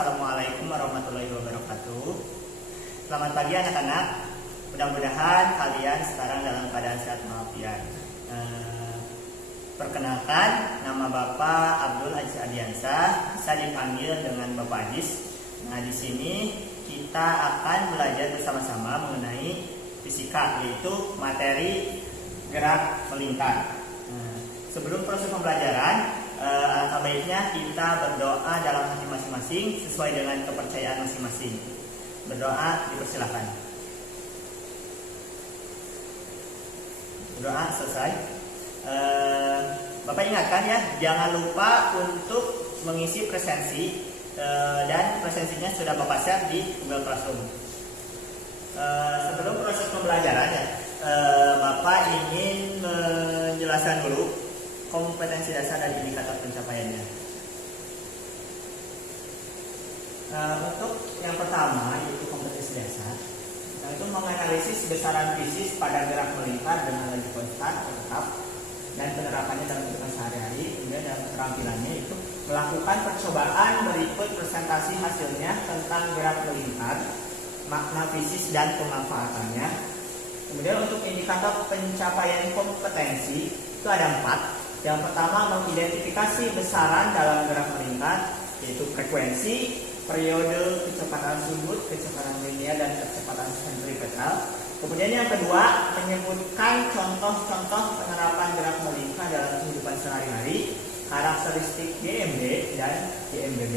Assalamualaikum warahmatullahi wabarakatuh. Selamat pagi anak-anak. Mudah-mudahan kalian sekarang dalam keadaan sehat walafiat. Perkenalkan, nama Bapak Abdul Aziz Adiansah, bisa dipanggil dengan Bapak Aziz. Nah, di sini kita akan belajar bersama-sama mengenai fisika, yaitu materi gerak melingkar. Sebelum proses pembelajaran, alangkah baiknya kita berdoa dalam hati masing-masing sesuai dengan kepercayaan masing-masing. Berdoa dipersilakan. Berdoa selesai. Bapak ingatkan ya, jangan lupa untuk mengisi presensi, dan presensinya sudah Bapak share di Google Classroom. Sebelum proses pembelajaran ya, Bapak ingin menjelaskan dulu kompetensi dasar dan indikator pencapaiannya. Untuk yang pertama yaitu kompetensi dasar, itu menganalisis besaran fisis pada gerak melingkar dengan laju konstan atau tetap dan penerapannya dalam kehidupan sehari-hari. Kemudian dalam keterampilannya itu melakukan percobaan berikut presentasi hasilnya tentang gerak melingkar, makna fisis dan pemanfaatannya. Kemudian untuk indikator pencapaian kompetensi itu ada 4. Yang pertama, mengidentifikasi besaran dalam gerak melingkar, yaitu frekuensi, periode, kecepatan sudut, kecepatan linear, dan kecepatan sentripetal. Kemudian yang kedua, menyebutkan contoh-contoh penerapan gerak melingkar dalam kehidupan sehari-hari, karakteristik GMB dan GMBB.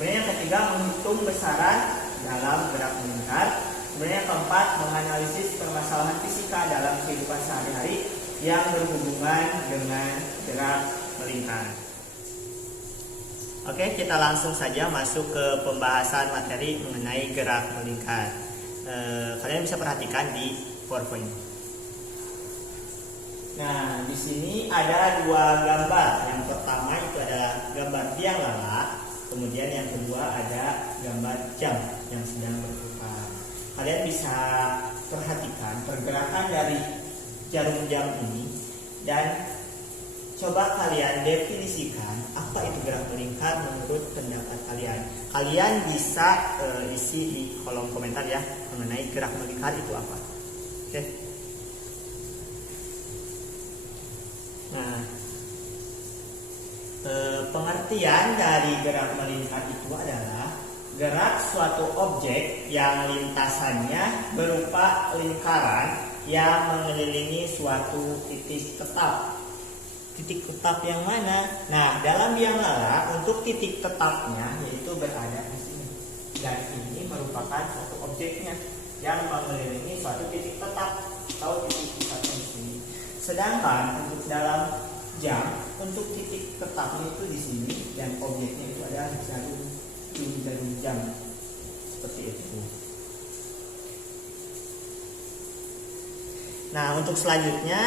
Kemudian yang ketiga, menghitung besaran dalam gerak melingkar. Kemudian yang keempat, menganalisis permasalahan fisika dalam kehidupan sehari-hari yang berhubungan dengan gerak melingkar. Oke, kita langsung saja masuk ke pembahasan materi mengenai gerak melingkar. Kalian bisa perhatikan di PowerPoint. Nah, di sini ada 2 gambar. Yang pertama itu adalah gambar tiang lala, kemudian yang kedua ada gambar jam yang sedang berputar. Kalian bisa perhatikan pergerakan dari jarum jam ini dan coba kalian definisikan apa itu gerak melingkar menurut pendapat kalian. Kalian bisa isi di kolom komentar ya mengenai gerak melingkar itu apa. Oke. Nah, pengertian dari gerak melingkar itu adalah gerak suatu objek yang lintasannya berupa lingkaran yang mengelilingi suatu titik tetap. Titik tetap yang mana? Nah, dalam biang lala untuk titik tetapnya yaitu berada di sini. Dan ini merupakan suatu objeknya yang mengelilingi suatu titik tetap atau titik pusatnya di sini. Sedangkan untuk dalam jam, untuk titik tetapnya itu di sini dan objeknya itu adalah jarum jam seperti itu. Nah, untuk selanjutnya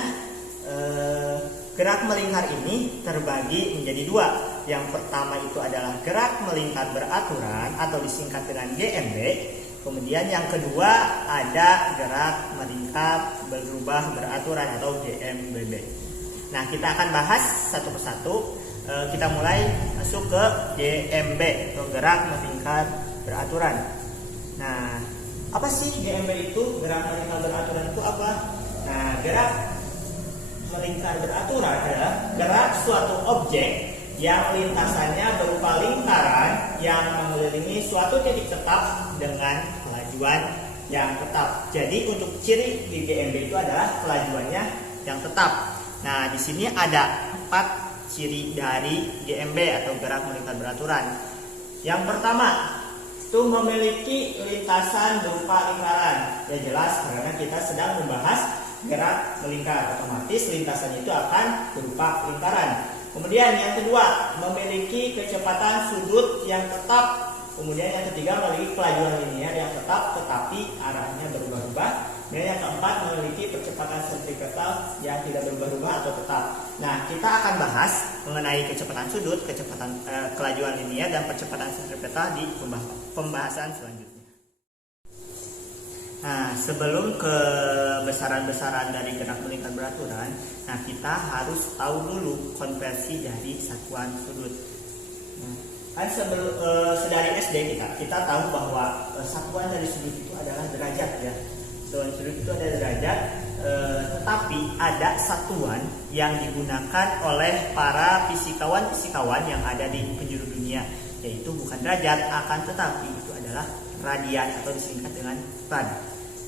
gerak melingkar ini terbagi menjadi 2. Yang pertama itu adalah gerak melingkar beraturan atau disingkat dengan GMB. Kemudian yang kedua ada gerak melingkar berubah beraturan atau GMBB. Nah, kita akan bahas satu persatu. Kita mulai masuk ke GMB atau gerak melingkar beraturan. Nah, apa sih GMB itu? Gerak melingkar beraturan itu apa? Nah, gerak melingkar beraturan adalah gerak suatu objek yang lintasannya berupa lingkaran yang mengelilingi suatu titik tetap dengan kelajuan yang tetap. Jadi untuk ciri di GMB itu adalah kelajuannya yang tetap. Nah, di sini ada 4 ciri dari GMB atau gerak melingkar beraturan. Yang pertama, itu memiliki lintasan berupa lingkaran. Ya jelas karena kita sedang membahas gerak melingkar, otomatis lintasannya itu akan berupa lingkaran. Kemudian yang kedua, memiliki kecepatan sudut yang tetap. Kemudian yang ketiga, memiliki kelajuan linear yang tetap tetapi arahnya berubah-ubah. Dan yang keempat, memiliki percepatan sentripetal yang tidak berubah-ubah atau tetap. Nah, kita akan bahas mengenai kecepatan sudut, kecepatan kelajuan linear dan percepatan sentripetal di pembahasan selanjutnya. Nah, sebelum ke besaran-besaran dari gerak melingkar beraturan, nah kita harus tahu dulu konversi dari satuan sudut. Nah, Kan sedari SD kita tahu bahwa satuan dari sudut itu adalah derajat ya. Satuan sudut itu ada derajat, tetapi ada satuan yang digunakan oleh para fisikawan yang ada di penjuru dunia, yaitu bukan derajat, akan tetapi itu adalah radian atau disingkat dengan rad.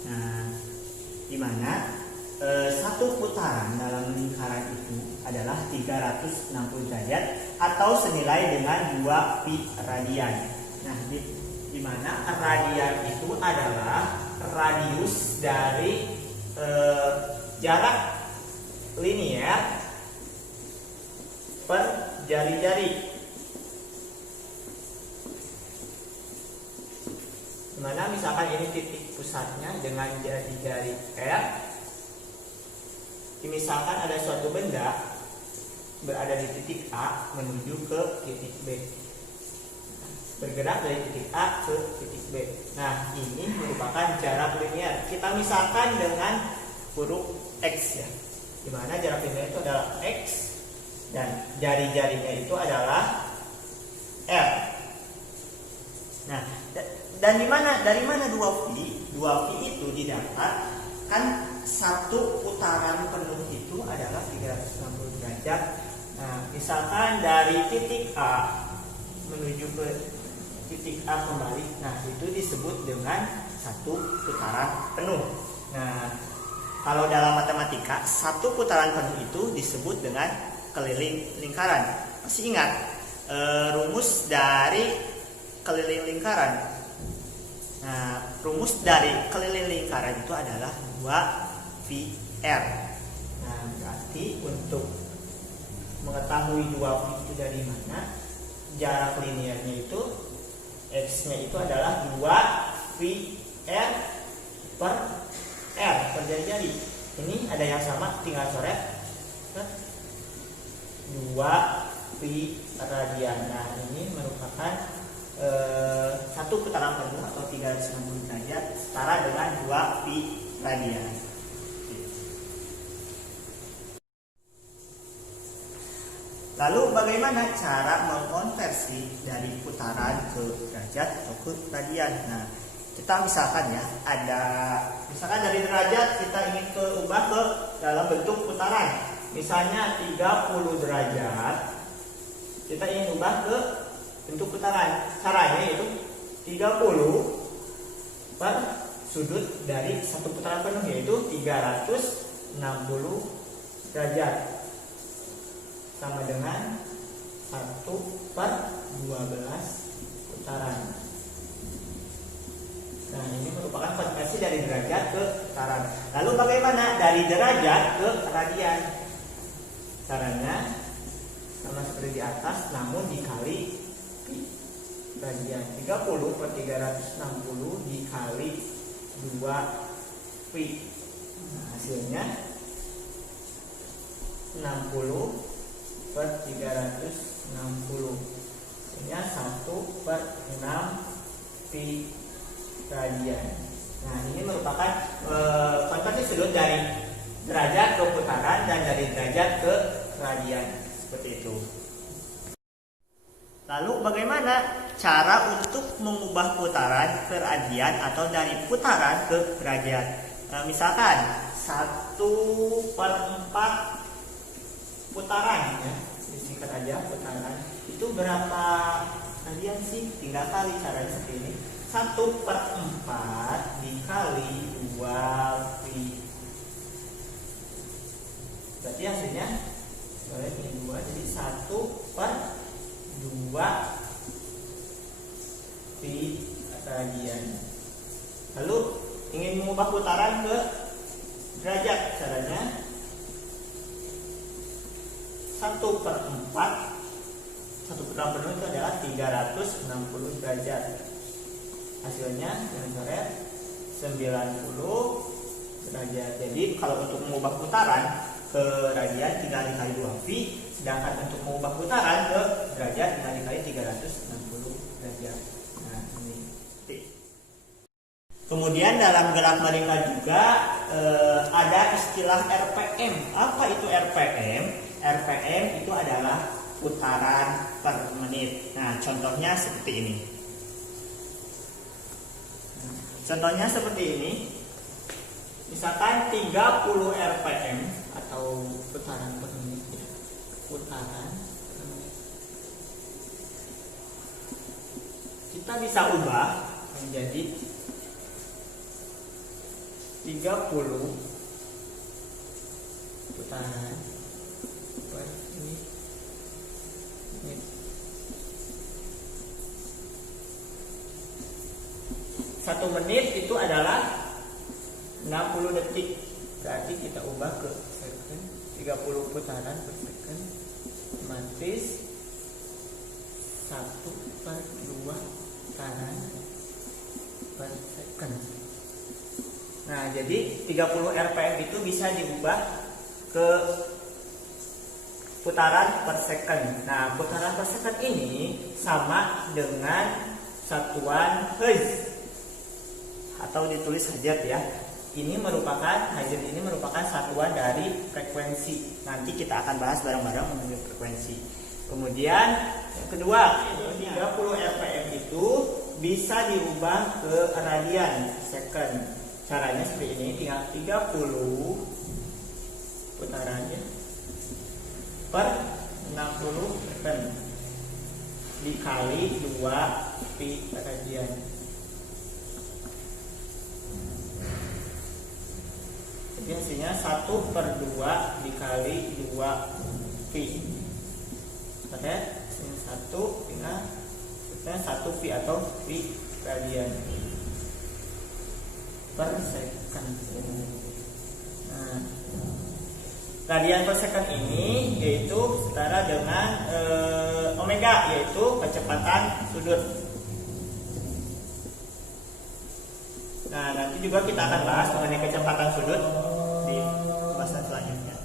Nah, di mana satu putaran dalam lingkaran itu adalah 360 derajat atau senilai dengan 2 pi radian. Nah, di mana radian itu adalah radius dari jarak linier per jari-jari. Dimana misalkan ini titik pusatnya dengan jari-jari R. Misalkan ada suatu benda berada di titik A menuju ke titik B, bergerak dari titik A ke titik B. Nah, ini merupakan jarak linear. Kita misalkan dengan huruf X ya, dimana jarak linear itu adalah X dan jari-jarinya itu adalah R. Nah, dan dari mana 2 pi? 2 pi itu didapat kan satu putaran penuh itu adalah 360 derajat. Nah, misalkan dari titik A menuju ke titik A kembali, nah itu disebut dengan satu putaran penuh. Nah, kalau dalam matematika satu putaran penuh itu disebut dengan keliling lingkaran. Masih ingat rumus dari keliling lingkaran? Nah, rumus dari keliling lingkaran itu adalah 2 pi r. Nah, berarti untuk mengetahui 2 pi itu dari mana, jarak linearnya itu x-nya itu adalah 2 pi r per r per jari-jari. Ini ada yang sama, tinggal coret 2 pi radian. Nah, ini merupakan satu putaran penuh atau 360 derajat setara dengan 2 pi radian. Lalu bagaimana cara mengkonversi dari putaran ke derajat atau ke radian? Nah, kita misalkan ya, misalkan dari derajat kita ingin ubah ke dalam bentuk putaran. Misalnya 30 derajat, kita ingin ubah ke bentuk putaran. Caranya yaitu 30 per sudut dari satu putaran penuh, yaitu 360 derajat, sama dengan 1 per 12 putaran. Nah, ini merupakan konversi dari derajat ke putaran. Lalu bagaimana dari derajat ke radian? Caranya sama seperti di atas, namun dikali pi radian. 30 per 360 dikali 2 pi. Nah, hasilnya 60 per 360. Hasilnya 1 per 6 pi radian. Nah, ini merupakan konversi sudut dari derajat ke putaran dan dari derajat ke radian. Seperti itu. Lalu bagaimana cara untuk mengubah putaran ke radian atau dari putaran ke derajat? Misalkan 1/4 putaran ya, disingkat aja putaran. Itu berapa radian sih? Tinggal kali, caranya seperti ini. 1/4 dikali 2 pi. Berarti hasilnya ini 2, jadi 1/2 pi radian. Lalu ingin mengubah putaran ke derajat, caranya 1/4, satu putaran penuh itu adalah 360 derajat. Hasilnya dengan coret 90 derajat. Jadi kalau untuk mengubah putaran ke radian tinggal dikali 2 pi, sedangkan untuk mengubah putaran ke derajat tinggal dikali 360 derajat. Nah, ini. Kemudian dalam gerak melingkar juga ada istilah RPM. Apa itu RPM? RPM itu adalah putaran per menit. Nah, contohnya seperti ini. Contohnya seperti ini. Misalkan 30 rpm atau putaran per menit ya. Putaran per menit. Kita bisa ubah menjadi 30 putaran per menit. 1 menit itu adalah 60 detik. Berarti kita ubah ke second. 30 putaran per second. Otomatis 1/2 putaran per second. Nah, jadi 30 rpm itu bisa diubah ke putaran per second. Nah, putaran per second ini sama dengan satuan hertz atau ditulis Hz ya. Ini merupakan Hz ini merupakan satuan dari frekuensi. Nanti kita akan bahas bareng-bareng mengenai frekuensi. Kemudian yang kedua, 30 rpm itu bisa diubah ke radian second. Caranya seperti ini, tinggal 30 putarannya per 60 second dikali 2 pi radian. Jadi hasilnya 1/2 dikali 2 pi. Oke, 1 tinggal 1 pi atau pi radian per second. Nah, radian per second ini yaitu setara dengan omega, yaitu kecepatan sudut. Nah, nanti juga kita akan bahas mengenai kecepatan sudut di pembahasan selanjutnya.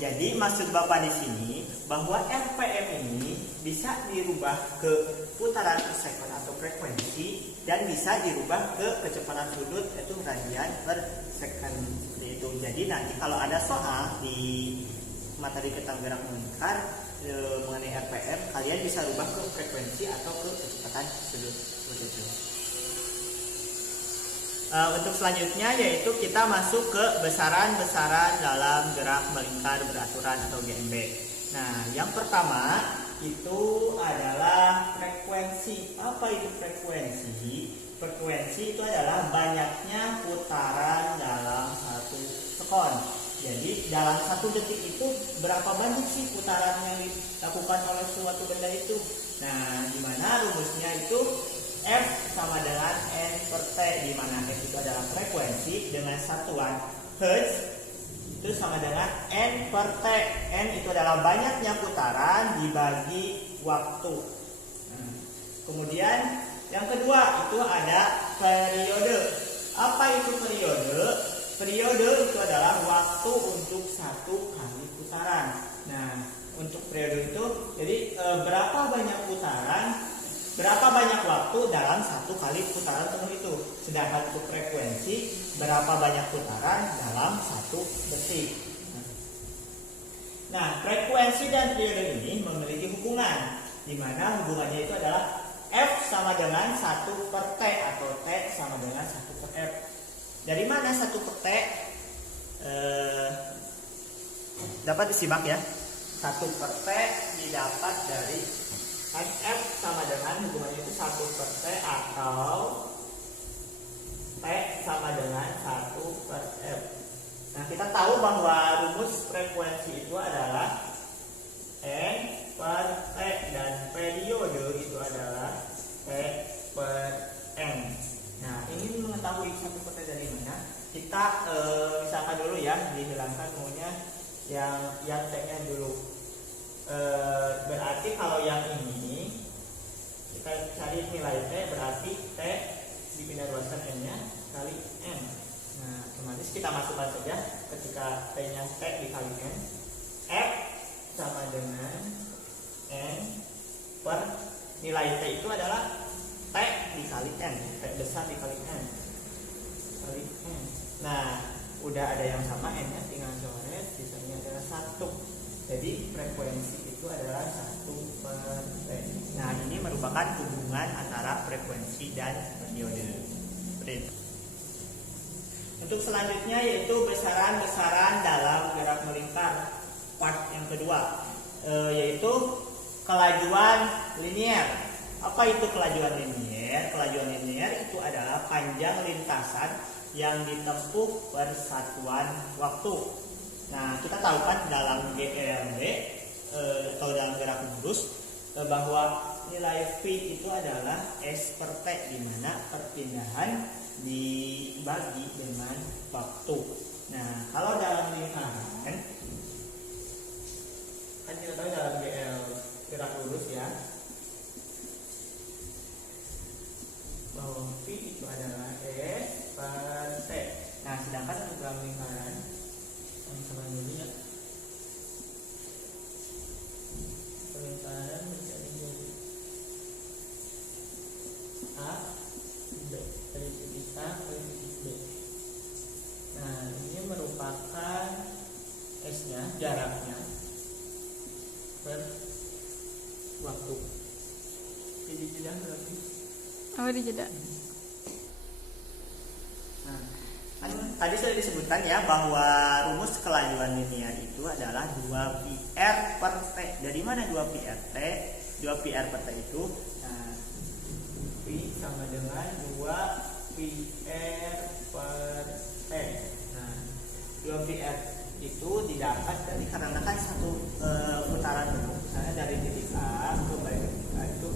Jadi maksud Bapak di sini bahwa RPM ini bisa dirubah ke putaran per second atau frekuensi dan bisa dirubah ke kecepatan sudut yaitu radian per second seperti itu. Jadi nanti kalau ada soal di materi tentang gerak melingkar mengenai RPM, kalian bisa rubah ke frekuensi atau ke kecepatan sudut seperti itu. Untuk selanjutnya yaitu kita masuk ke besaran-besaran dalam gerak melingkar beraturan atau GMB. Nah, yang pertama itu adalah frekuensi. Apa itu frekuensi? Frekuensi itu adalah banyaknya putaran dalam satu sekon. Jadi dalam 1 detik itu berapa banyak sih putaran yang dilakukan oleh suatu benda itu? Nah, di mana rumusnya itu F sama dengan N per T, di mana F itu adalah frekuensi dengan satuan Hertz itu sama dengan N per T. N itu adalah banyaknya putaran dibagi waktu. Kemudian yang kedua itu ada periode. Apa itu periode? Periode itu adalah waktu untuk 1 kali putaran. Nah, untuk periode itu jadi berapa banyak putaran, berapa banyak waktu dalam 1 kali putaran penuh itu. Sedangkan untuk frekuensi, berapa banyak putaran dalam 1 detik. Nah, frekuensi dan periode ini memiliki hubungan, di mana hubungannya itu adalah F sama dengan 1 per T atau T sama dengan 1 per F. Dari mana 1 per T? Dapat disimak ya. 1 per T didapat dari F sama dengan hubungannya itu 1 per T atau T sama dengan 1 per F. Nah, kita tahu bahwa rumus frekuensi itu adalah N per T dan periode itu adalah T per N. Nah, ingin mengetahui 1 per T dari mana? Kita misalkan dulu ya, dihilangkan semuanya yang T-nya dulu. Berarti kalau yang ini kita cari nilai T, berarti T dipindah ruaskan N nya kali N. Nah, otomatis kita masukkan saja ketika T nya T dikali N, F sama dengan N per nilai T itu adalah T dikali N, T besar dikali N kali N. Nah, udah ada yang sama N nya tinggal coret, sisanya adalah 1. Jadi frekuensi itu itu adalah 1/T. Nah, ini merupakan hubungan antara frekuensi dan periode. Untuk selanjutnya yaitu besaran-besaran dalam gerak melingkar. Part yang kedua yaitu kelajuan linier. Apa itu kelajuan linier? Kelajuan linier itu adalah panjang lintasan yang ditempuh per satuan waktu. Nah, kita tahu kan dalam GLB atau dalam gerak lurus bahwa nilai V itu adalah S per T, di mana perpindahan dibagi dengan waktu. Nah, kalau dalam lingkaran kan kita tahu dalam GL gerak lurus ya, bahwa V itu adalah S per T. Nah, sedangkan untuk dalam lingkaran sama dulu ya, lingkaran menjadi A B dari titik A ke titik B. Nah, ini merupakan S-nya, jaraknya per waktu. Jadi jeda berarti. Oh, di jeda. Nah, tadi sudah disebutkan ya bahwa rumus kelajuan linier itu adalah 2πr per T. Dari mana 2πr T? 2πr per T itu V sama dengan 2πr per T. Nah, 2πr itu didapat dari, karena kan satu putaran penuh, misalnya dari titik A ke balik titik A itu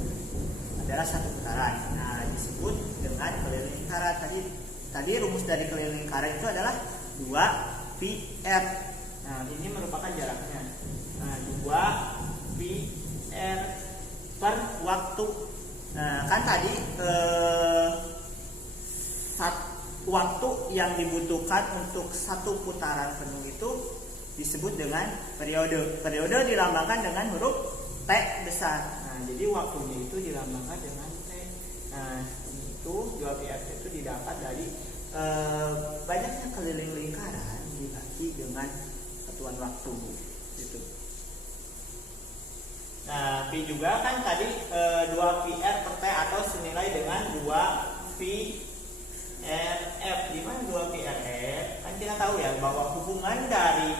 adalah satu putaran. Nah, disebut dengan keliling lingkaran. Tadi rumus dari keliling lingkaran itu adalah 2πr. Nah, ini merupakan jaraknya. Nah, 2πr per waktu. Nah, kan tadi waktu yang dibutuhkan untuk satu putaran penuh itu disebut dengan periode. Periode dilambangkan dengan huruf T besar. Nah, jadi waktunya itu dilambangkan dengan T. Nah, itu 2πr itu didapat dari banyaknya keliling lingkaran dibagi dengan satuan waktu gitu. Nah, P juga kan tadi 2πr per T atau senilai dengan 2πrf. Di mana 2πrf? Kan kita tahu ya bahwa hubungan dari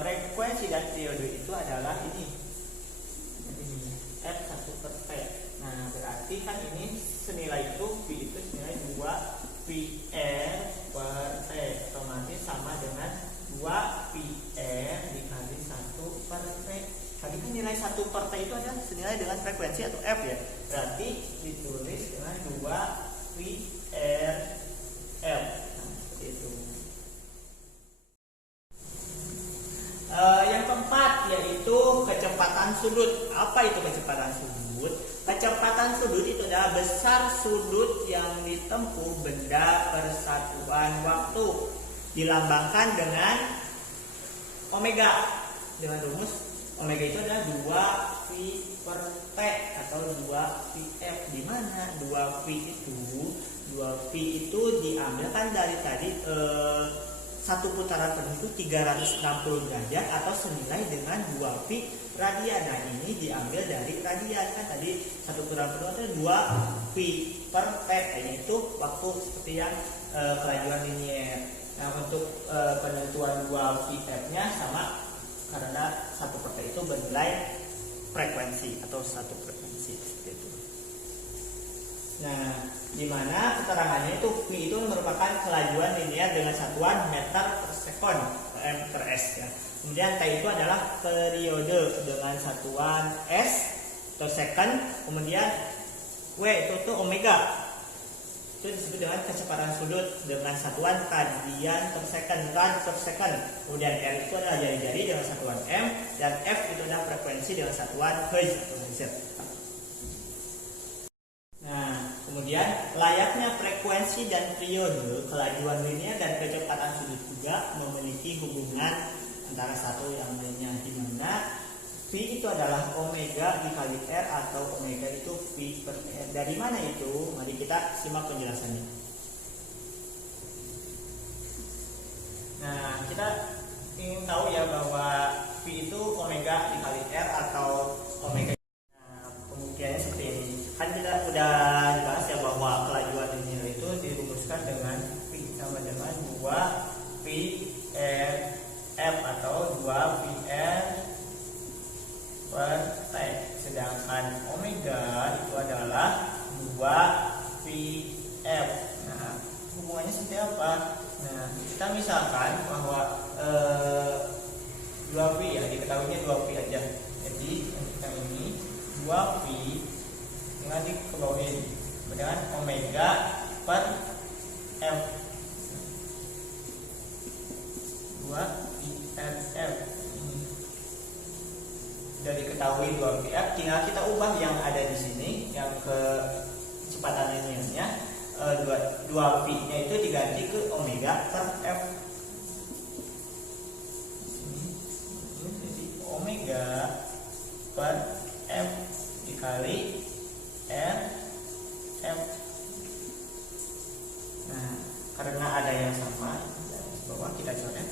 frekuensi dan periode itu adalah ini F1 per T. Nah, berarti kan ini senilai itu V itu senilai 2πr per T, otomatis sama dengan 2πr dikali 1 per T. Tadi kan nilai 1 per T itu adalah senilai dengan frekuensi atau F ya. Berarti ditulis dengan 2πrl. Nah, seperti itu. Yang keempat yaitu kecepatan sudut. Apa itu kecepatan sudut? Kecepatan sudut itu adalah besar sudut yang ditempuh benda per satuan waktu, dilambangkan dengan omega. Dengan rumus omega itu adalah 2V per T atau 2Vf. Di mana 2V itu diambil kan dari tadi satu putaran penuh itu 360 derajat atau senilai dengan 2V radian. Nah, ini diambil dari radian. Kan tadi satu putaran penuh itu 2V per T, yaitu waktu seperti yang kelajuan linier. Nah, untuk penentuan 2Vf-nya sama, karena satu per T itu bernilai frekuensi atau satu frekuensi seperti itu. Nah, di mana keterangannya itu V itu merupakan kelajuan linier dengan satuan meter per sekon, m per s ya. Kemudian T itu adalah periode dengan satuan s atau second. Kemudian W itu omega, itu disebut dengan kecepatan sudut dengan satuan radian per second, rad per second. Kemudian R itu adalah jari-jari dengan satuan m, dan F itu adalah frekuensi dengan satuan hertz atau hertz. Nah, kemudian layaknya frekuensi dan periode, kelajuan linier dan kecepatan sudut juga memiliki hubungan antara satu yang lainnya, di mana V itu adalah omega dikali R atau omega itu V per R. Dari mana itu? Mari kita simak penjelasannya. Nah, kita ingin tahu ya bahwa V itu omega dikali R atau VF. Nah, hubungannya seperti apa? Nah, kita misalkan bahwa 2V ya, diketahuinya 2V aja. Jadi yang kita ini 2V dengan dikebawahin dengan omega per F. 2VF ini sudah diketahui 2VF, tinggal kita ubah yang ada di sini, yang kecepatan linearnya 2V-nya itu diganti ke omega per F. Jadi omega per F dikali R F. Nah, karena ada yang sama, bawah kita coret.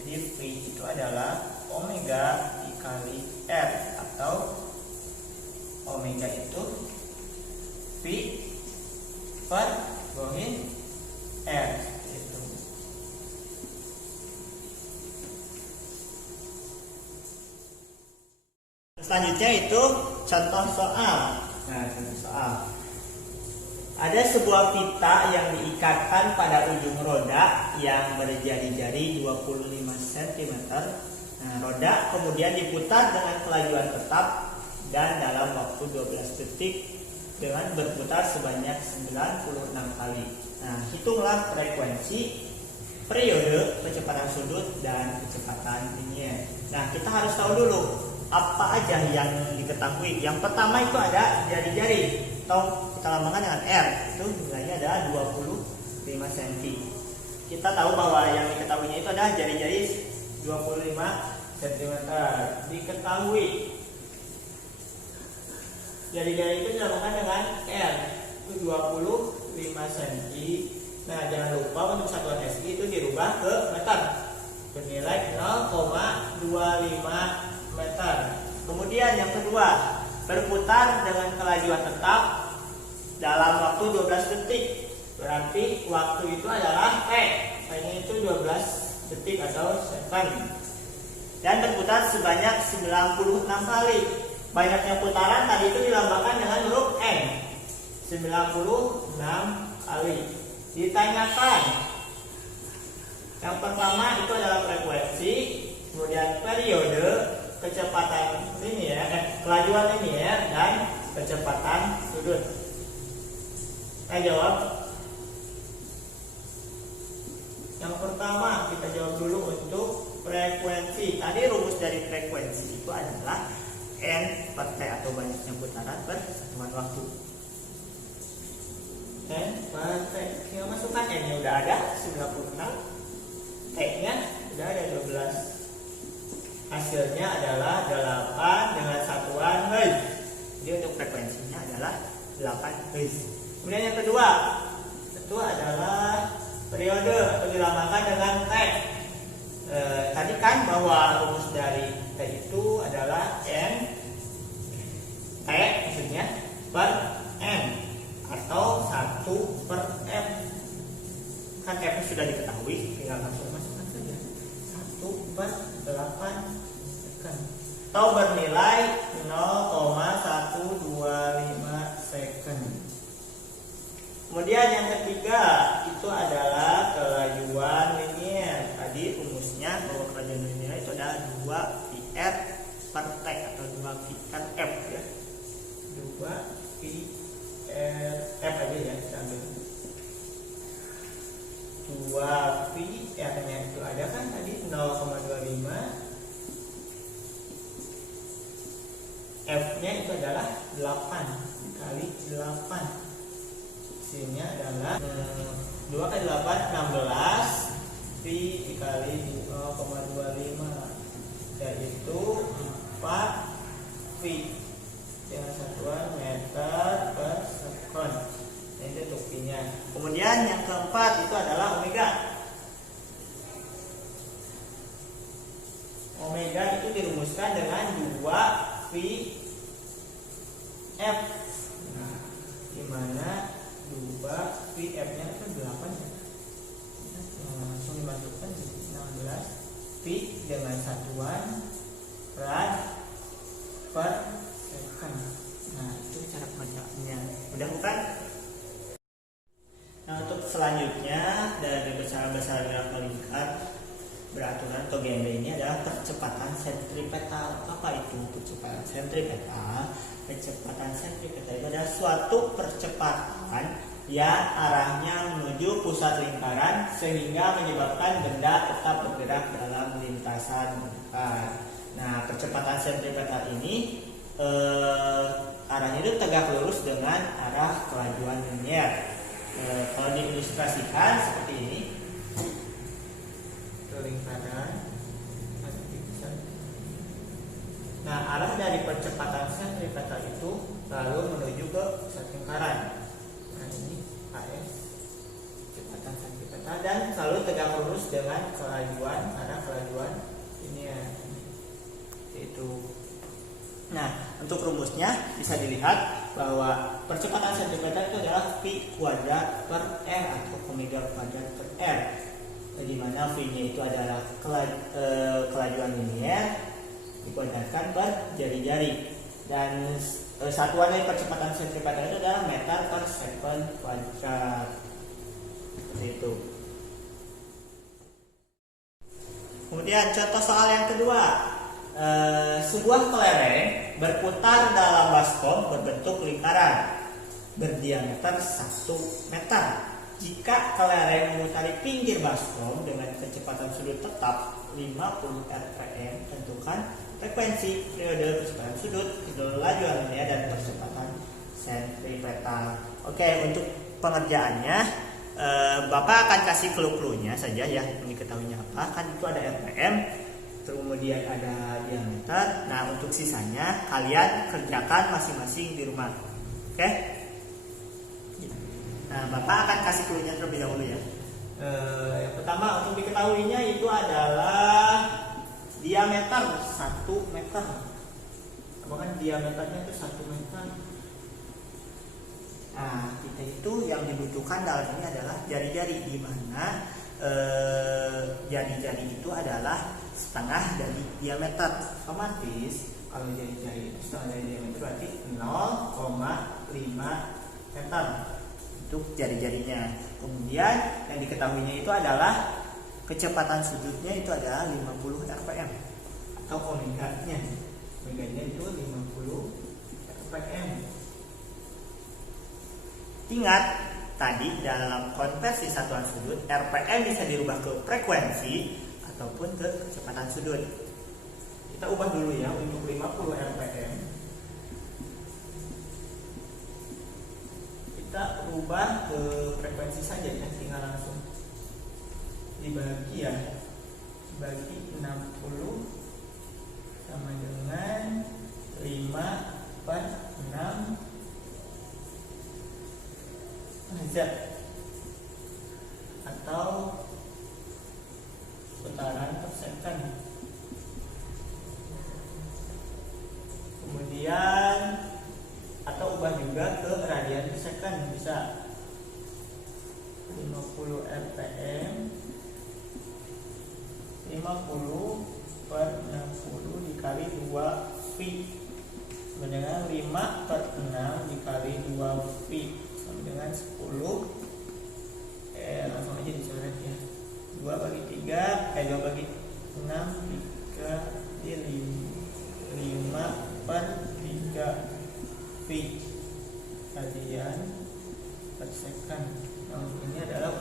Jadi V itu adalah omega dikali R, atau omega itu V per bawahin R itu. Selanjutnya itu contoh soal. Nah, contoh soal. Ada sebuah pita yang diikatkan pada ujung roda yang berjari-jari 25 cm. Nah, roda kemudian diputar dengan kelajuan tetap dan dalam waktu 12 detik dengan berputar sebanyak 96 kali. Nah, hitunglah frekuensi, periode, kecepatan sudut, dan kecepatan linear. Nah, kita harus tahu dulu apa aja yang diketahui. Yang pertama itu ada jari-jari, atau kita lambangkan dengan R, itu nilainya adalah 25 cm. Kita tahu bahwa yang diketahuinya itu adalah jari-jari 25 cm. Diketahui jari-jari itu dilambangkan dengan R, itu 25 cm. Nah, jangan lupa untuk satuan SI itu dirubah ke meter, bernilai 0,25 meter. Kemudian yang kedua, berputar dengan kelajuan tetap dalam waktu 12 detik. Berarti waktu itu adalah T. T-nya itu 12 detik atau second. Dan berputar sebanyak 96 kali. Banyaknya putaran tadi itu dilambangkan dengan huruf N. 96 kali. Ditanyakan. Yang pertama itu adalah frekuensi, kemudian periode, kecepatan linear, kelajuan linear, dan kecepatan sudut. Saya jawab. Yang pertama kita jawab dulu untuk frekuensi. Tadi rumus dari frekuensi itu adalah N per T, atau banyaknya putaran per satuan waktu. N per T. Tinggal masukkan N-nya udah ada 96, T-nya udah ada 12. Hasilnya adalah 8 dengan satuan Hz. Jadi untuk frekuensinya adalah 8 Hz. Kemudian yang kedua itu adalah periode, atau dilambangkan dengan T. Tadi kan bahwa rumus dari T itu adalah N T maksudnya per N, atau 1 per F. Kan F sudah diketahui, tinggal langsung masukkan saja 1 per 8 second, atau bernilai 0,125 second. Kemudian yang ketiga itu adalah kelajuan linear. Tadi rumusnya bahwa kelajuan linear itu adalah 2VR per T, atau 2VRF ya. 2VRF aja ya, kita ambil 2VR-nya itu ada kan tadi 0,25, F-nya itu adalah 8 dikali 8. Hasilnya adalah 2 kali 8, 16, V dikali 0,25, yaitu 4 V dengan satuan meter per second. Ini untuk V-nya. Kemudian yang keempat itu adalah omega. Omega itu dirumuskan dengan 2 V F, di mana 2 VF-nya itu 8 ya. Langsung dimasukkan 16 V dengan satuan rad per second. Nah, itu cara bacanya. Mudah bukan? Nah, untuk selanjutnya dari besar-besar gerak melingkar beraturan atau GMB ini adalah percepatan sentripetal. Apa itu percepatan sentripetal? Percepatan sentripetal itu adalah suatu percepatan yang arahnya menuju pusat lingkaran sehingga menyebabkan benda tetap bergerak dalam lintasan lingkar. Nah, percepatan sentripetal ini arahnya itu tegak lurus dengan arah kelajuan linier. Kalau diilustrasikan seperti ini, lingkaran. Nah, arah dari percepatan sentripetal itu lalu menuju ke pusat lingkaran. Nah, ini AS percepatan sentripetal dan selalu tegak lurus dengan arah kelajuan ini ya. Itu. Nah, untuk rumusnya bisa dilihat bahwa percepatan sentripetal itu adalah V kuadrat per R atau omega kuadrat per R, di mana V-nya itu adalah kelajuan linier dikuadratkan per jari-jari, dan satuan dari percepatan sentripetal itu adalah meter per second kuadrat. Seperti itu. Kemudian contoh soal yang kedua, sebuah kelereng berputar dalam baskom berbentuk lingkaran berdiameter 1 meter. Jika kelereng memutari pinggir baskom dengan kecepatan sudut tetap 50 rpm, tentukan frekuensi, periode kecepatan sudut, kelajuan linier, dan percepatan sentripetal. Oke, untuk pengerjaannya Bapak akan kasih clue-cluenya saja ya, ini ketahuinya apa. Kan itu ada rpm, kemudian ada diameter. Nah, untuk sisanya kalian kerjakan masing-masing di rumah. Oke? Nah, Bapak akan kasih clue-nya terlebih dahulu ya. Yang pertama untuk diketahuinya itu adalah diameter 1 meter. Bahkan diameternya itu 1 meter. Nah, kita itu yang dibutuhkan dalam ini adalah jari-jari, di mana jari-jari itu adalah setengah dari diameter. Otomatis kalau jari-jari itu setengah dari diameter berarti 0,5 meter untuk jari-jarinya. Kemudian yang diketahuinya itu adalah kecepatan sudutnya itu adalah 50 rpm atau omega-nya. Omega-nya itu 50 rpm. Ingat tadi dalam konversi satuan sudut, rpm bisa dirubah ke frekuensi ataupun ke kecepatan sudut. Kita ubah dulu ya untuk 50 rpm. Kita ubah ke frekuensi saja ya, tinggal langsung dibagi ya. Dibagi 60 sama dengan 5 per 6 Z atau putaran per second. Kemudian atau ubah juga ke radian per second, bisa 50 rpm 50 per 60 dikali 2 V sama dengan 5 per 6 dikali 2 V sama dengan 10. Langsung aja dicoret ya. 2 bagi 3 2 bagi 6 dikali 5 per 3 V radian per second. Nah, ini adalah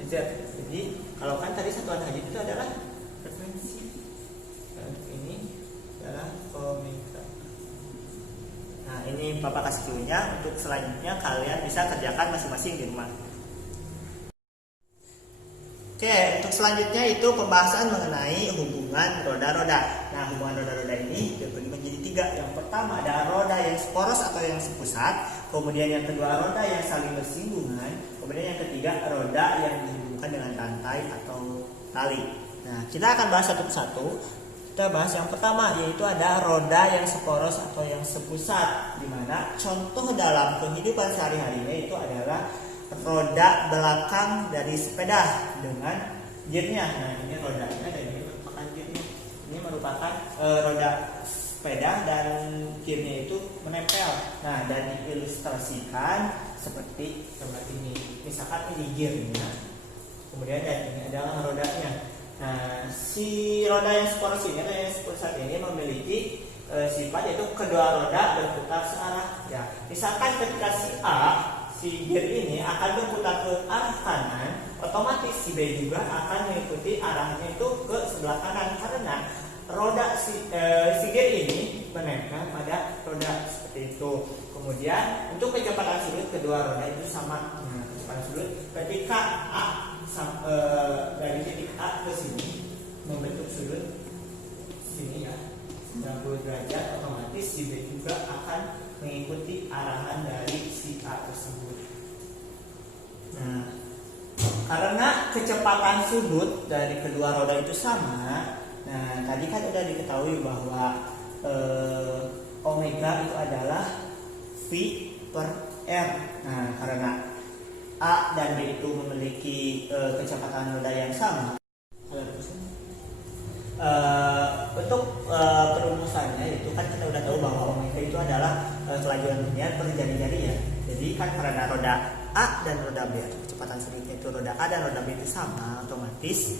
Z. Jadi kalau kan tadi satuan Hz itu adalah frekuensi, dan ini adalah omega. Nah, ini Bapak kasih clue-nya. Untuk selanjutnya kalian bisa kerjakan masing-masing di rumah. Oke, untuk selanjutnya itu pembahasan mengenai hubungan roda-roda. Nah, hubungan roda-roda ini dibagi menjadi 3. Yang pertama ada roda yang seporos atau yang sepusat. Kemudian yang kedua roda yang saling bersinggungan. Kemudian yang ketiga roda yang dihubungkan dengan rantai atau tali. Nah, kita akan bahas satu persatu. Kita bahas yang pertama, yaitu ada roda yang seporos atau yang sepusat, di mana contoh dalam kehidupan sehari-harinya itu adalah roda belakang dari sepeda dengan gearnya. Nah, ini rodanya dan ini merupakan gearnya. Ini merupakan roda sepeda dan kirnya itu menempel. Nah, dan diilustrasikan seperti ini. Misalkan ini gearnya, kemudian dan ini adalah rodanya. Nah, si roda yang sports ini atau yang sport saat ini memiliki sifat yaitu kedua roda berputar searah. Ya, misalkan ketika si gear ini akan berputar ke arah kanan, otomatis si B juga akan mengikuti arahnya itu ke sebelah kanan karena roda si gear ini menempel pada roda seperti itu. Kemudian untuk kecepatan sudut kedua roda itu sama. Nah, kecepatan sudut ketika dari titik A ke sini membentuk sudut sini ya 90 derajat, otomatis si B juga akan mengikuti arahan dari si A tersebut. Nah, karena kecepatan sudut dari kedua roda itu sama, nah tadi kan udah diketahui bahwa omega itu adalah V per R. Nah, karena A dan B itu memiliki kecepatan roda yang sama. Untuk perumusannya itu kan kita udah tahu bahwa omega itu adalah kelajuan linear per jari-jari ya. Jadi kan karena roda A dan roda B, kecepatan sudutnya itu roda A dan roda B itu sama, otomatis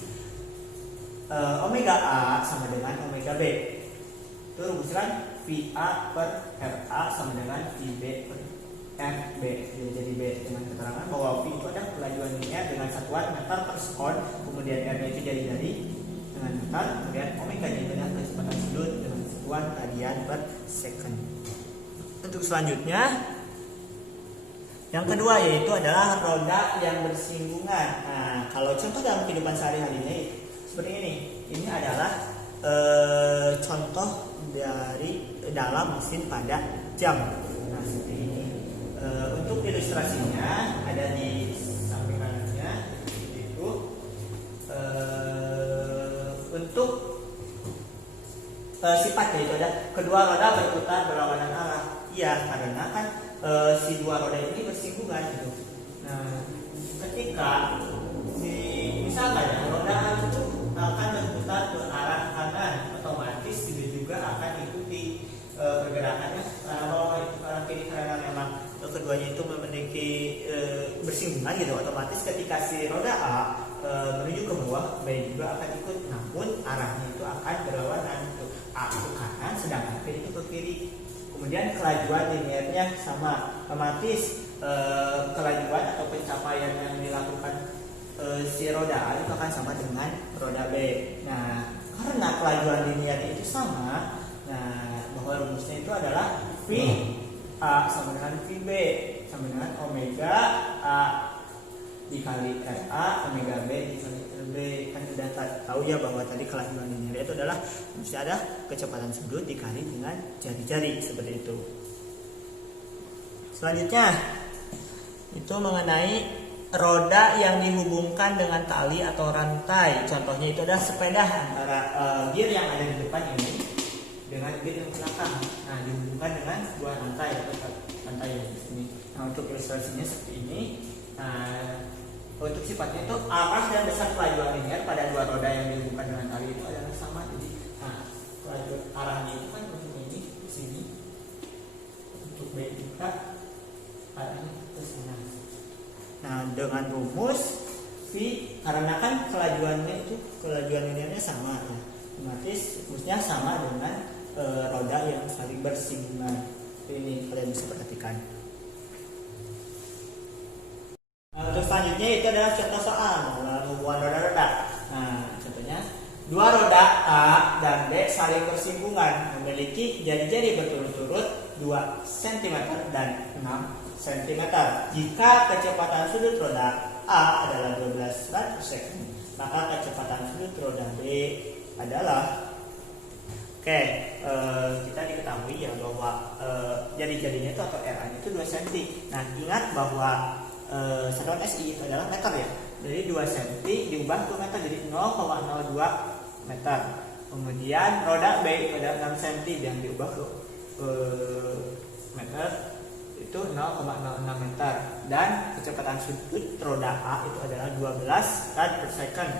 omega A sama dengan omega B. Itu rumuskan VA per RA sama dengan VB per RB. Jadi B dengan keterangan bahwa V itu adalah kelajuan linear dengan satuan meter per sekon, kemudian R itu jari-jari dengan meter, kemudian omega itu adalah kecepatan sudut dengan satuan radian per second. Untuk selanjutnya yang kedua yaitu adalah roda yang bersinggungan. Nah, kalau contoh dalam kehidupan sehari-hari ini seperti ini. Ini adalah contoh dari dalam mesin pada jam. Nah, seperti ini. Untuk ilustrasinya ada di samping kanannya itu untuk sifatnya itu ada kedua roda berputar berlawanan arah. Iya, karena kan si dua roda ini bersinggungan gitu. Nah, ketika misalkan ya, roda itu akan berputar ke arah kanan, otomatis dia juga akan ikuti pergerakannya ke arah bawah itu ke arah kiri karena memang keduanya itu memiliki bersinggungan gitu. Otomatis ketika si roda A menuju ke bawah, B juga akan ikut, namun arahnya itu akan berlawanan gitu. A ke kanan, sedangkan B itu ke kiri. Kemudian kelajuan linearnya sama, otomatis kelajuan atau pencapaian yang dilakukan si roda A itu akan sama dengan roda B. Nah, karena kelajuan linearnya itu sama, nah bahwa rumusnya itu adalah V A sama dengan VB sama dengan omega A dikali RA, omega B dikali RB. Kan sudah tahu ya bahwa tadi kelajuan linear itu adalah mesti ada kecepatan sudut dikali dengan jari-jari seperti itu. Selanjutnya itu mengenai roda yang dihubungkan dengan tali atau rantai. Contohnya itu adalah sepeda antara gear yang ada di depan ini dengan gear yang belakang. Nah, dihubungkan dengan dua rantai atau rantai yang di sini. Nah, untuk ilustrasinya seperti ini. Nah, untuk sifatnya itu arah dan besar kelajuan linear pada dua roda yang dihubungkan dengan tali itu adalah sama. Jadi, nah, arahnya itu kan untuk ini di sini. Untuk B juga arahnya ke sana. Nah, dengan rumus V, karena kan kelajuan linearnya sama, ya. Otomatis rumusnya sama dengan roda yang saling bersinggungan. Ini kalian bisa perhatikan. Untuk selanjutnya itu adalah contoh soal hubungan roda-roda. Nah, contohnya dua roda A dan B saling bersinggungan, memiliki jari-jari berturut-turut 2 cm dan 6 cm. Jika kecepatan sudut roda A adalah 12 rad per second, maka kecepatan sudut roda B adalah kita diketahui ya bahwa jari-jarinya itu atau RA-nya itu 2 cm. Nah, ingat bahwa satuan SI itu adalah meter ya. Jadi 2 cm diubah ke meter jadi 0,02 meter. Kemudian roda B itu adalah 6 cm yang diubah ke meter itu 0,06 meter, dan kecepatan sudut roda A itu adalah 12 rad per second.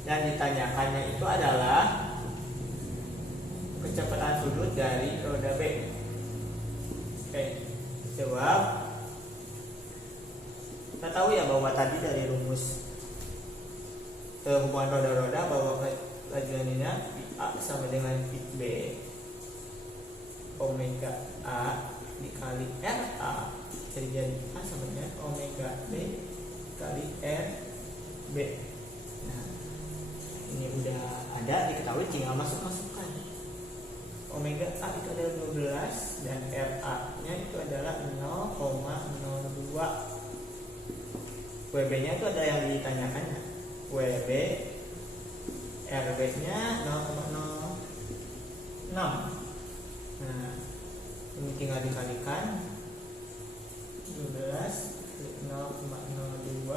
Dan ditanyakannya itu adalah kecepatan sudut dari roda B. Oke, jawab. Kita tahu ya bahwa tadi dari rumus hubungan roda-roda bahwa kelajuannya A sama dengan B omega A dikali RA, jadi A sama dengan omega B kali RB. Nah, ini udah ada diketahui, tinggal masukkan. Omega A itu adalah 12 dan RA nya itu adalah 0,02. WB nya itu ada yang ditanyakan, WB RB nya 0,06. Nah, ini tinggal dikalikan 12 0,02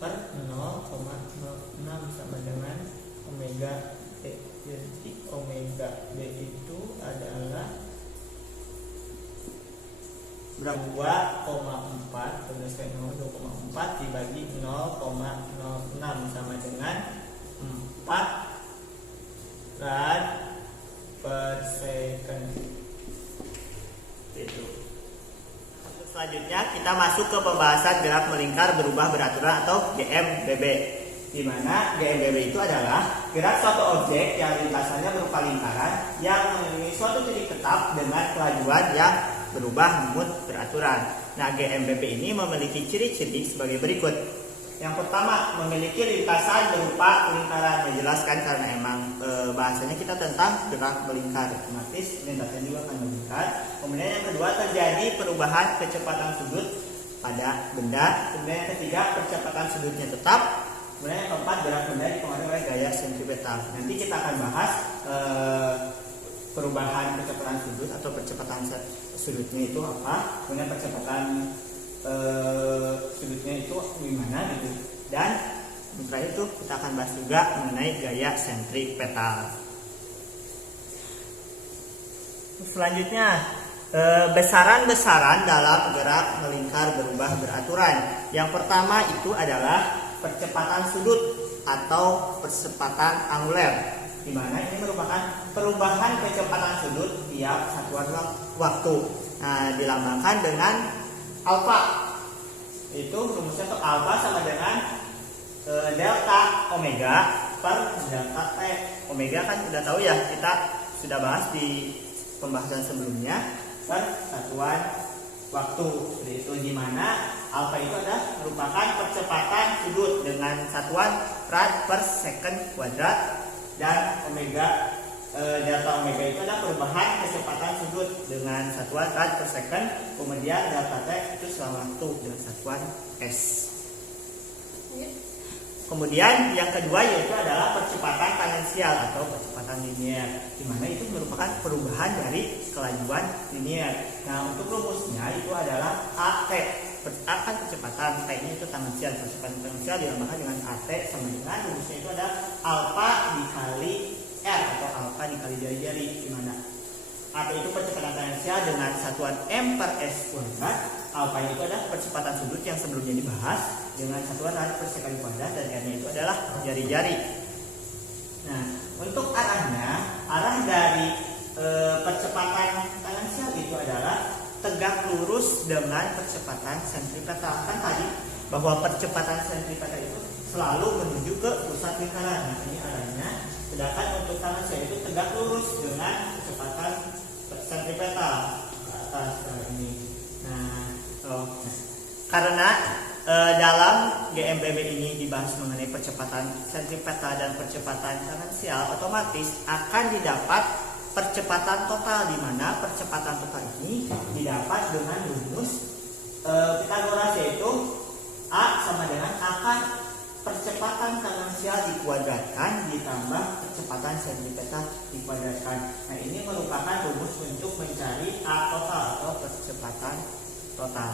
per 0,06 sama dengan omega B. Jadi omega B itu adalah 2,4 tuliskan 2,4 dibagi 0,06 sama dengan 4 rad per second. Itu. Selanjutnya kita masuk ke pembahasan gerak melingkar berubah beraturan atau GMBB, di mana GMBB itu adalah gerak suatu objek yang lintasannya berupa lingkaran yang memiliki suatu titik tetap dengan kelajuan yang berubah namun beraturan. Nah, GMBB ini memiliki ciri-ciri sebagai berikut. Yang pertama, memiliki lintasan berupa lingkaran. Dijelaskan karena emang bahasanya kita tentang gerak melingkar, otomatis lintasan juga akan melingkar. Kemudian yang kedua, terjadi perubahan kecepatan sudut pada benda. Kemudian yang ketiga, percepatan sudutnya tetap. Kemudian yang keempat, gerak benda dipengaruhi oleh gaya sentripetal. Nanti kita akan bahas perubahan kecepatan sudut atau percepatan sudutnya itu apa, kemudian percepatan sudutnya itu gimana gitu, dan setelah itu kita akan bahas juga mengenai gaya sentripetal. Selanjutnya, besaran-besaran dalam gerak melingkar berubah beraturan. Yang pertama itu adalah percepatan sudut atau percepatan anguler, di mana ini merupakan perubahan kecepatan sudut tiap satuan waktu. Nah, dilambangkan dengan alfa. Itu rumusnya tuh alfa sama dengan delta omega per delta T. Omega kan sudah tahu ya, kita sudah bahas di pembahasan sebelumnya, per satuan waktu. Jadi itu di mana alfa itu adalah merupakan percepatan sudut dengan satuan rad per second kuadrat, dan omega delta omega itu adalah perubahan kecepatan sudut dengan satuan rad per second, kemudian delta T itu selama waktu dengan satuan S. Kemudian yang kedua yaitu adalah percepatan tangensial atau percepatan linier, di mana itu merupakan perubahan dari kelajuan linier. Nah, untuk rumusnya itu adalah AT. Akan percepatan, T-nya itu tangensial. Percepatan tangensial dilambangkan dengan AT sama dengan rumusnya itu adalah alfa dikali R atau alfa dikali jari-jari, di mana AT itu percepatan tangensial dengan satuan M per S kuadrat. Alfa itu adalah percepatan sudut yang sebelumnya dibahas dengan satuan rad per second kuadrat, dan R-nya itu adalah jari-jari. Nah, untuk arahnya, arah dari percepatan tangensial itu adalah tegak lurus dengan percepatan sentripetal. Kan tadi bahwa percepatan sentripetal itu selalu menuju ke pusat lingkaran. Nah, ini arahnya. Sedangkan untuk tangensial itu tegak lurus dengan kecepatan sentripetal ke atas ini. Karena dalam GMBB ini dibahas mengenai percepatan sentripetal dan percepatan tangensial, otomatis akan didapat percepatan total, di mana percepatan total ini didapat dengan rumus Pythagoras, yaitu A sama dengan akar percepatan tangensial dikuadratkan ditambah percepatan sentripetal dikuadratkan. Nah, ini merupakan rumus untuk mencari A total atau percepatan total.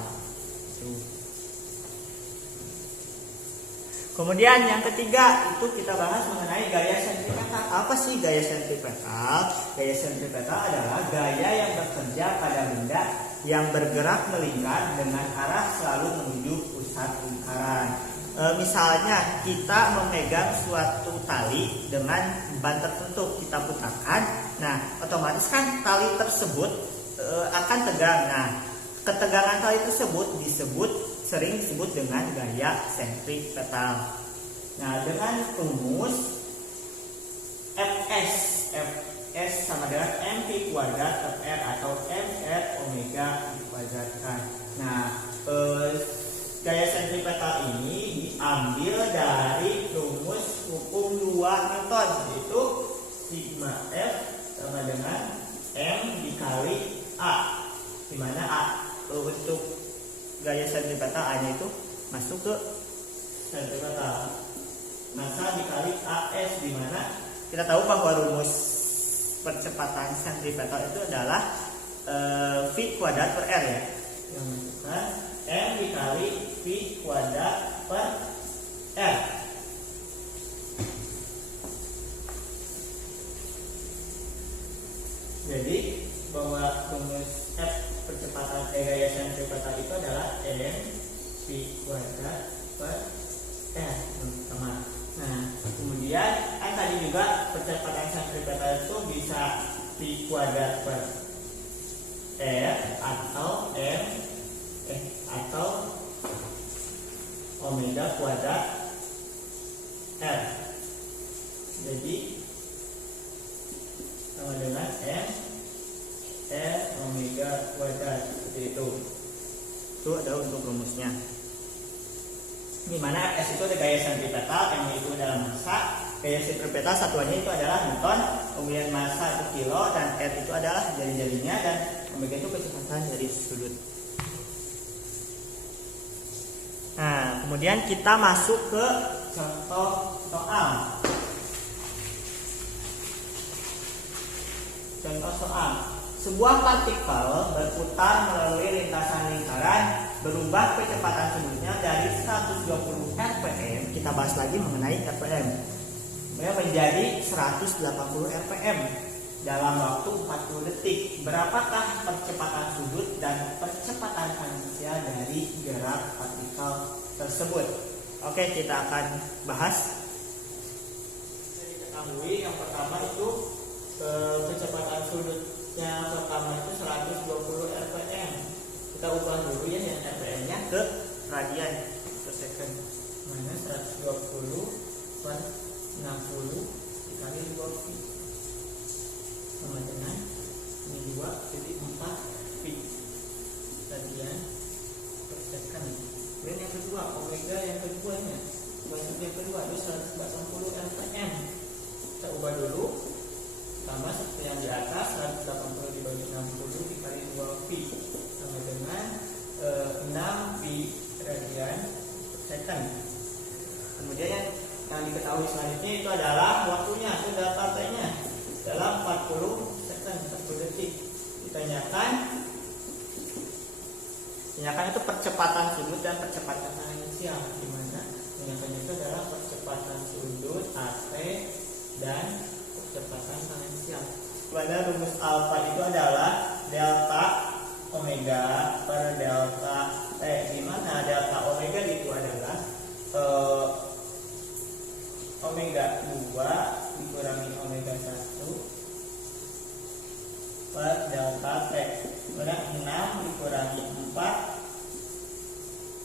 Kemudian yang ketiga itu kita bahas mengenai gaya sentripetal. Apa sih gaya sentripetal? Gaya sentripetal adalah gaya yang bekerja pada benda yang bergerak melingkar dengan arah selalu menuju pusat lingkaran. Misalnya kita memegang suatu tali dengan ban tertutup kita putarkan, nah otomatis kan tali tersebut akan tegang. Nah, ketegangan tali tersebut sering disebut dengan gaya sentripetal. Nah, dengan rumus Fs sama dengan mv kuadrat per r atau mr omega dikuadratkan. Nah, gaya sentripetal ini diambil dari rumus hukum 2 Newton, yaitu sigma F sama dengan M dikali A, di mana A untuk gaya sentripetal A-nya itu masuk ke sentripetal, massa dikali AS, di mana kita tahu bahwa rumus percepatan sentripetal itu adalah V kuadrat per R ya, yang menunjukkan M dikali V kuadrat per R. Jadi bahwa rumus F percepatan gaya sentripetal itu adalah M V kuadrat per R, teman-teman. Nah, kemudian kan tadi juga percepatan sentripetal itu bisa V kuadrat per R atau atau omega kuadrat R. Jadi sama dengan M R omega kuadrat, seperti itu. Itu adalah untuk rumusnya. Di mana Fs itu ada gaya sentripetal, M itu adalah massa. Gaya sentripetal satuannya itu adalah Newton, kemudian massa itu kilo, dan R itu adalah jari-jarinya, dan omega itu kecepatan dari sudut. Nah, kemudian kita masuk ke contoh soal. Contoh soal. Sebuah partikel berputar melalui lintasan lingkaran, berubah kecepatan sudutnya dari 120 rpm, kita bahas lagi mengenai rpm, menjadi 180 rpm dalam waktu 40 detik. Berapakah percepatan sudut dan percepatan tangensial dari gerak partikel tersebut? Oke, kita akan bahas. Jadi ketahui yang pertama itu kecepatan sudutnya pertama itu 120 rpm. Kita ubah dulu ya yang rpm-nya ke radian per second. Mana 120 per 60 dikali 2 pi sama dengan ini 2 jadi 4 pi radian per second. Kemudian yang kedua, omega yang keduanya, maksud yang kedua itu 180 rpm. Kita ubah dulu, sama seperti yang di atas, 180 dibagi 60 dikali 2 pi sama dengan 6 pi radian per second. Kemudian yang diketahui selanjutnya itu adalah waktunya, itu data T-nya dalam 40 second, 40 detik. Ditanyakan itu percepatan sudut dan percepatan tangensial, di mana tanyakannya itu adalah percepatan sudut AT dan percepatan tangensial. Pada rumus alfa itu adalah delta omega per delta T, di mana delta omega itu adalah omega 2 dikurangi omega 1 per delta T. Kemudian 6 dikurangi 4,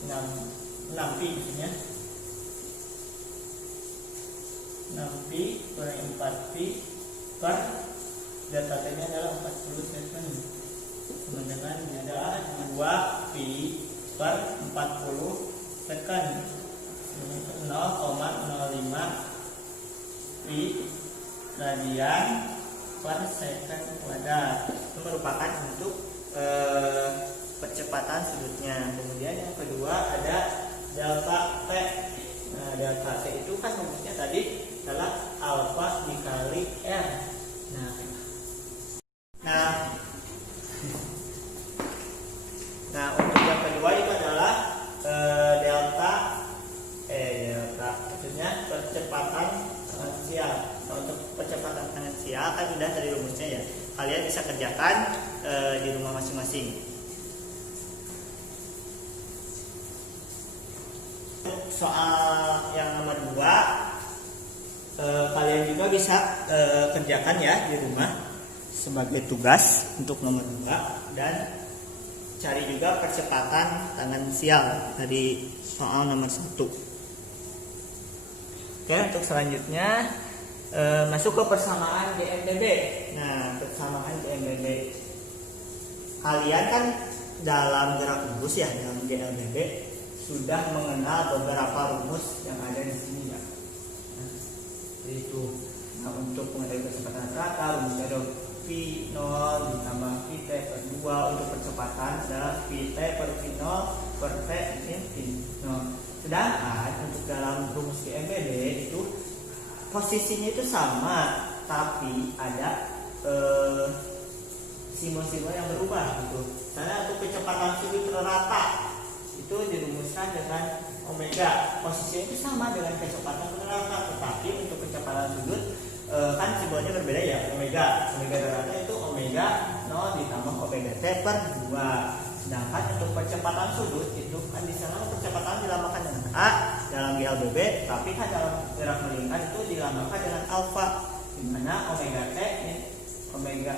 6 pi maksudnya, 6 pi kurangi 4 pi per delta T nya adalah 40 second, sama dengan ini adalah 2 pi per 40 second, 0,05 pi radian per second kuadrat. Itu merupakan untuk percepatan sudutnya. Kemudian yang kedua ada delta T. Nah, delta T itu kan rumusnya tadi adalah alfa dikali R. Nah, untuk yang kedua itu adalah delta maksudnya percepatan tangensial. Nah, untuk percepatan tangensial kan udah dari rumusnya ya. Kalian bisa kerjakan di rumah masing-masing. Soal yang nomor 2, kalian juga bisa kerjakan ya di rumah sebagai tugas untuk nomor 2, dan cari juga percepatan tangensial dari soal nomor 1. Oke, untuk selanjutnya masuk ke persamaan GMBB. Nah, persamaan GMBB, kalian kan dalam gerak lurus ya, dalam GLBB sudah mengenal beberapa rumus yang ada di sini ya. Itu untuk mengetahui kecepatan rata, rumusnya ada V0 ditambah VT per 2. Untuk percepatan adalah VT per V0 per T min V0. Sedangkan untuk dalam rumus GMBB itu posisinya itu sama, tapi ada simbol-simbol yang berubah gitu. Karena untuk kecepatan sudut rata itu dirumuskan dengan omega. Posisinya itu sama dengan kecepatan rata, tetapi untuk kecepatan sudut kan simbolnya berbeda ya, omega. Omega rata itu omega 0 ditambah omega T per 2. Sedangkan untuk percepatan sudut itu kan di sana percepatan dilambangkan dengan A dalam GLBB, tapi kan dalam gerak melingkar itu dilambangkan dengan alfa, di mana omega T ini omega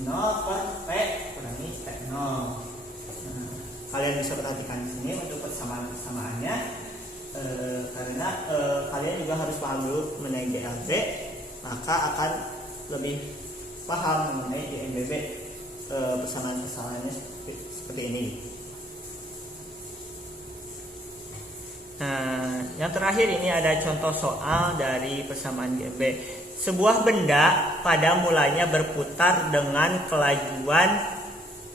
0 per P kurangi T0. Nah, kalian bisa perhatikan di sini untuk persamaannya, karena kalian juga harus paham dulu mengenai GLB, maka akan lebih paham mengenai GMBB. Persamaan-persamaannya seperti ini. Nah, yang terakhir ini ada contoh soal dari persamaan GMB. Sebuah benda pada mulanya berputar dengan kelajuan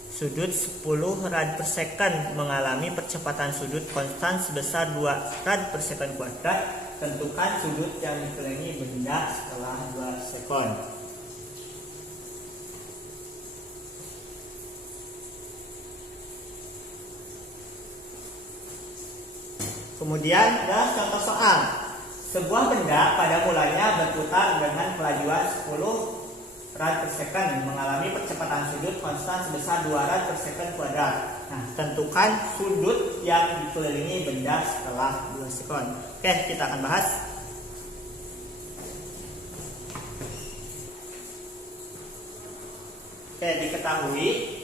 sudut 10 rad per second mengalami percepatan sudut konstan sebesar 2 rad per second kuadrat. Tentukan sudut yang dikelilingi benda setelah 2 sekon. Kemudian ada contoh soal. Sebuah benda pada mulanya berputar dengan kelajuan 10 rad per second mengalami percepatan sudut konstan sebesar 2 rad per second kuadrat. Nah, tentukan sudut yang dikelilingi benda setelah 2 sekon. Oke, kita akan bahas. Oke, diketahui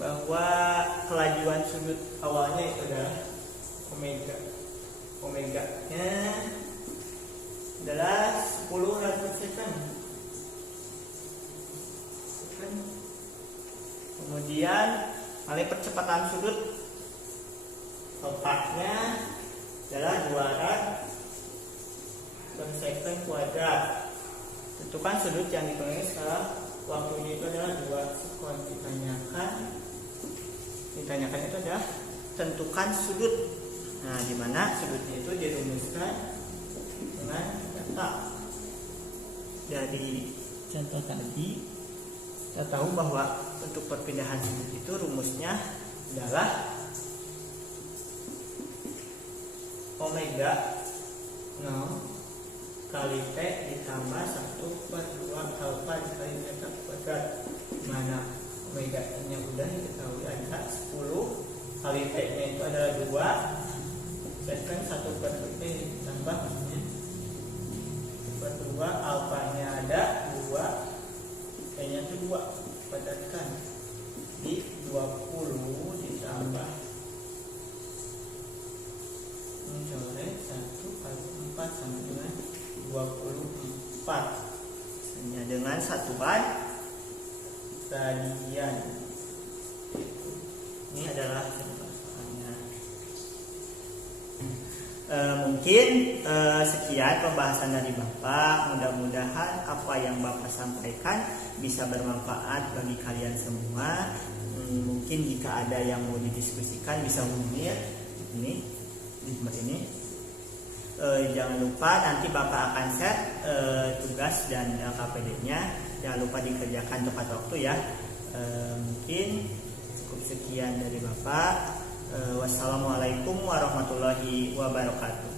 bahwa kelajuan sudut awalnya itu adalah omega. Omega-nya adalah 10 rad per second. Kemudian oleh percepatan sudut tepatnya adalah 2 rad per second kuadrat. Tentukan sudut yang dikelilingi setelah waktunya itu adalah 2 sekon. Ditanyakan itu adalah tentukan sudut. Nah, di mana sudutnya itu dirumuskan dengan data. Dari contoh tadi kita tahu bahwa untuk perpindahan sudut itu rumusnya adalah omega 0 kali T ditambah 1 per 2 alfa dikali beta kuadrat, mana omega nya udah diketahui ada 10 kali T nya itu adalah 2 second 1 per T ditambah per 2 alfa nya ada 2 T nya itu 2 kuadratkan di 20 ditambah mencoret 1 kali 4 sama dengan 24 hanya dengan satuan radian. Ini adalah contohnya. Mungkin sekian pembahasan dari Bapak. Mudah-mudahan apa yang Bapak sampaikan bisa bermanfaat bagi kalian semua. Mungkin jika ada yang mau didiskusikan bisa hubungi ini di tempat ini. Jangan lupa nanti Bapak akan share tugas dan LKPD-nya. Jangan lupa dikerjakan tepat waktu ya. Mungkin cukup sekian dari Bapak. Wassalamualaikum warahmatullahi wabarakatuh.